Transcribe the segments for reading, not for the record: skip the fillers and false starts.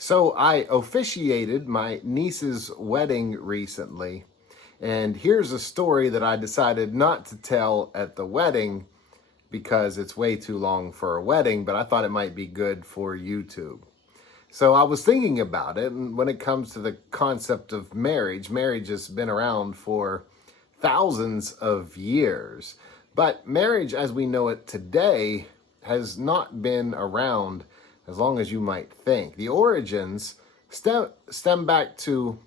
So I officiated my niece's wedding recently, and here's a story that I decided not to tell at the wedding because it's way too long for a wedding, but I thought it might be good for YouTube. So I was thinking about it, and when it comes to the concept of marriage has been around for thousands of years. But marriage as we know it today has not been around as long as you might think. The origins stem back to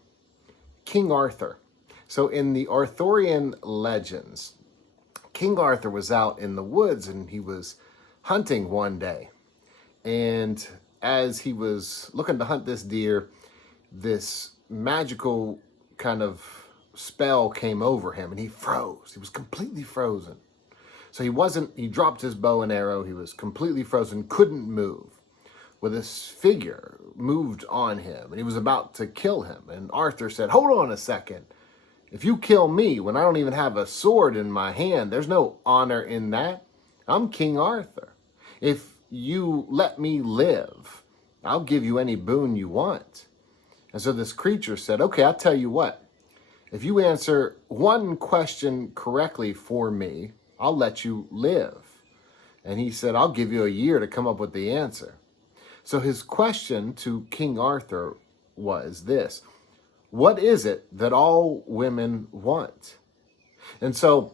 King Arthur. So in the Arthurian legends, King Arthur was out in the woods and he was hunting one day. And as he was looking to hunt this deer, this magical kind of spell came over him and he froze. He was completely frozen. So he dropped his bow and arrow. He was completely frozen, couldn't move. Well, this figure moved on him and he was about to kill him. And Arthur said, "Hold on a second. If you kill me when I don't even have a sword in my hand, there's no honor in that. I'm King Arthur. If you let me live, I'll give you any boon you want." And so this creature said, "Okay, I'll tell you what. If you answer one question correctly for me, I'll let you live." And he said, "I'll give you a year to come up with the answer." So his question to King Arthur was this: what is it that all women want? And so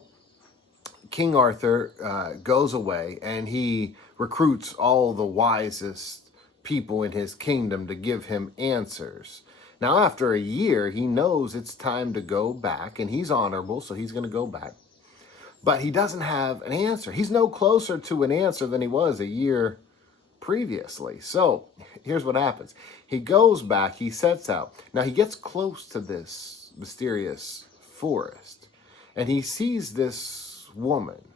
King Arthur goes away and he recruits all the wisest people in his kingdom to give him answers. Now, after a year, he knows it's time to go back, and he's honorable, so he's going to go back. But he doesn't have an answer. He's no closer to an answer than he was a year previously. So here's what happens. He goes back, he sets out. Now he gets close to this mysterious forest and he sees this woman,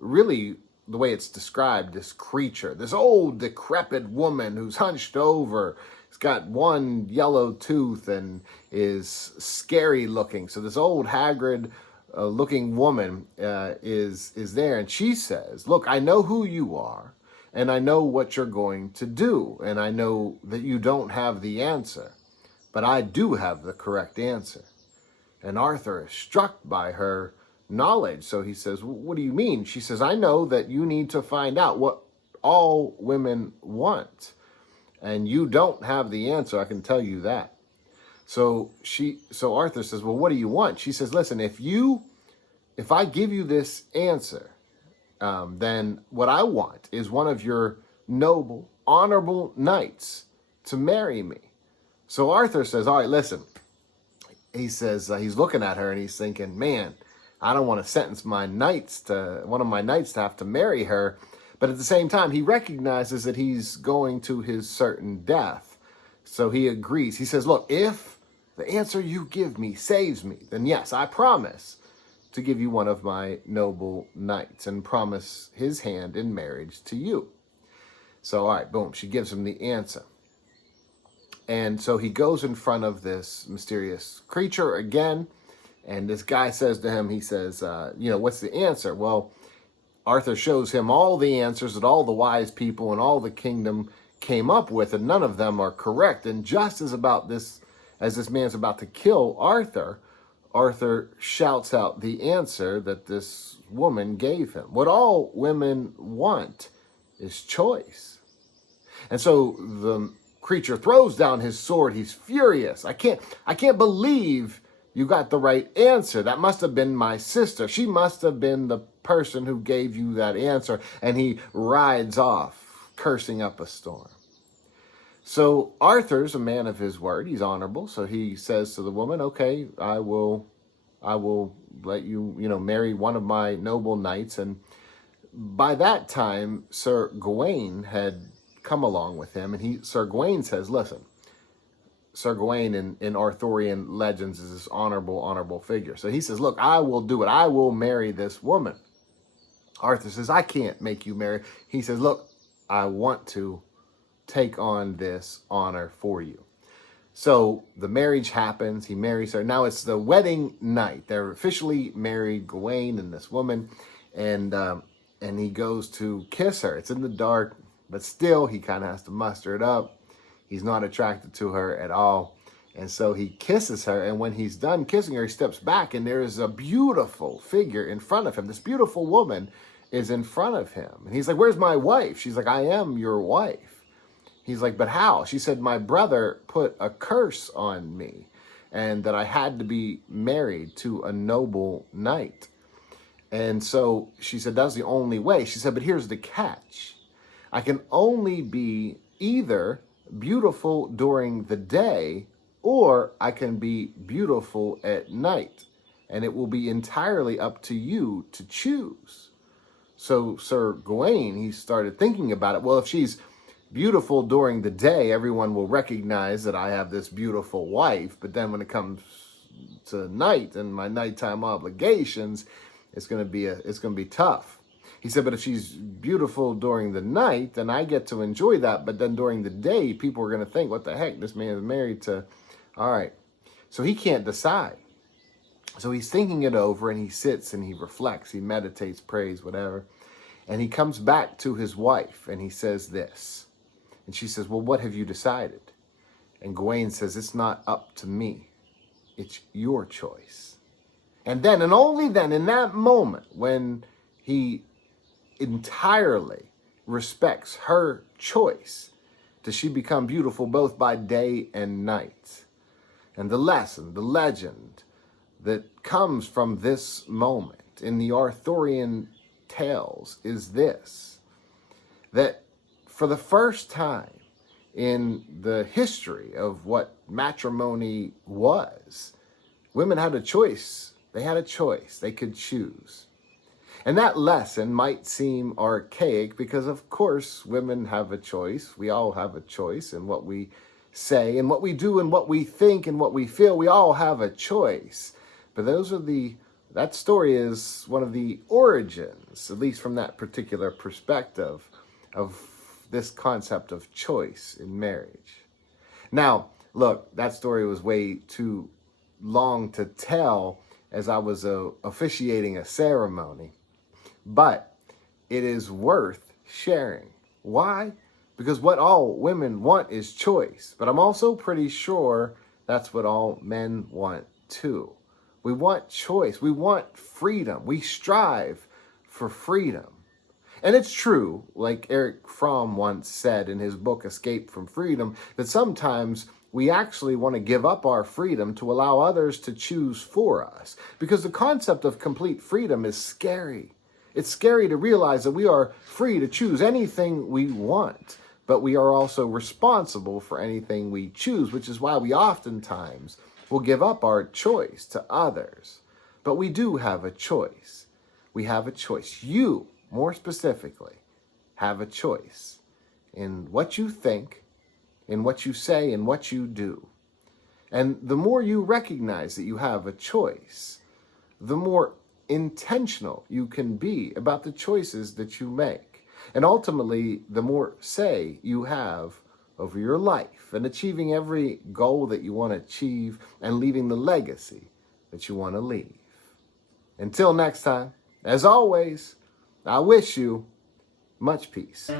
really the way it's described, this creature, this old decrepit woman who's hunched over. It's got one yellow tooth and is scary looking. So this old haggard looking woman is there, and she says, "Look, I know who you are. And I know what you're going to do. And I know that you don't have the answer. But I do have the correct answer." And Arthur is struck by her knowledge. So he says, "What do you mean?" She says, "I know that you need to find out what all women want. And you don't have the answer. I can tell you that." So Arthur says, "Well, what do you want?" She says, "Listen, if I give you this answer, then what I want is one of your noble, honorable knights to marry me." So Arthur says, "All right, listen." He says, he's looking at her and he's thinking, "Man, I don't want to sentence one of my knights to have to marry her." But at the same time, he recognizes that he's going to his certain death. So he agrees. He says, "Look, if the answer you give me saves me, then yes, I promise to give you one of my noble knights and promise his hand in marriage to you." So, all right, boom, she gives him the answer. And so he goes in front of this mysterious creature again, and this guy says to him, he says, "What's the answer?" Well, Arthur shows him all the answers that all the wise people in all the kingdom came up with, and none of them are correct. And just as this man's about to kill Arthur, Arthur shouts out the answer that this woman gave him. What all women want is choice. And so the creature throws down his sword. He's furious. I can't believe you got the right answer. That must have been my sister. She must have been the person who gave you that answer. And he rides off, cursing up a storm. So Arthur's a man of his word. He's honorable. So he says to the woman, "Okay, I will let you, marry one of my noble knights." And by that time, Sir Gawain had come along with him. And Sir Gawain says, "Listen," Sir Gawain in Arthurian legends is this honorable figure. So he says, "Look, I will do it. I will marry this woman." Arthur says, "I can't make you marry." He says, "Look, I want to take on this honor for you." So the marriage happens. He marries her. Now it's the wedding night. They're officially married, Gawain and this woman, and he goes to kiss her. It's in the dark, but still he kind of has to muster it up. He's not attracted to her at all. And so he kisses her, and when he's done kissing her, he steps back, and there is a beautiful figure in front of him. This beautiful woman is in front of him. And he's like, "Where's my wife?" She's like, "I am your wife." He's like, "But how?" She said, "My brother put a curse on me, and that I had to be married to a noble knight." And so she said, "That's the only way." She said, "But here's the catch. I can only be either beautiful during the day, or I can be beautiful at night, and it will be entirely up to you to choose." So Sir Gawain, he started thinking about it. Well, if she's beautiful during the day, everyone will recognize that I have this beautiful wife. But then when it comes to night and my nighttime obligations, it's going to be tough. He said, "But if she's beautiful during the night, then I get to enjoy that. But then during the day, people are going to think, what the heck, this man is married to..." All right. So he can't decide. So he's thinking it over, and he sits and he reflects, he meditates, prays, whatever. And he comes back to his wife and he says this. And she says, "Well, what have you decided?" And Gawain says, "It's not up to me. It's your choice." And then, and only then, in that moment, when he entirely respects her choice, does she become beautiful both by day and night. And the lesson, the legend that comes from this moment in the Arthurian tales is this: that for the first time in the history of what matrimony was, women had a choice. They had a choice. They could choose. And that lesson might seem archaic because, of course, women have a choice. We all have a choice in what we say and what we do and what we think and what we feel. We all have a choice. But that story is one of the origins, at least from that particular perspective, of this concept of choice in marriage. Now, look, that story was way too long to tell as I was officiating a ceremony. But it is worth sharing. Why? Because what all women want is choice. But I'm also pretty sure that's what all men want too. We want choice. We want freedom. We strive for freedom. And it's true, like Eric Fromm once said in his book, Escape from Freedom, that sometimes we actually want to give up our freedom to allow others to choose for us. Because the concept of complete freedom is scary. It's scary to realize that we are free to choose anything we want, but we are also responsible for anything we choose, which is why we oftentimes will give up our choice to others. But we do have a choice. We have a choice. You, more specifically, have a choice in what you think, in what you say, and what you do. And the more you recognize that you have a choice, the more intentional you can be about the choices that you make. And ultimately, the more say you have over your life and achieving every goal that you want to achieve and leaving the legacy that you want to leave. Until next time, as always, I wish you much peace.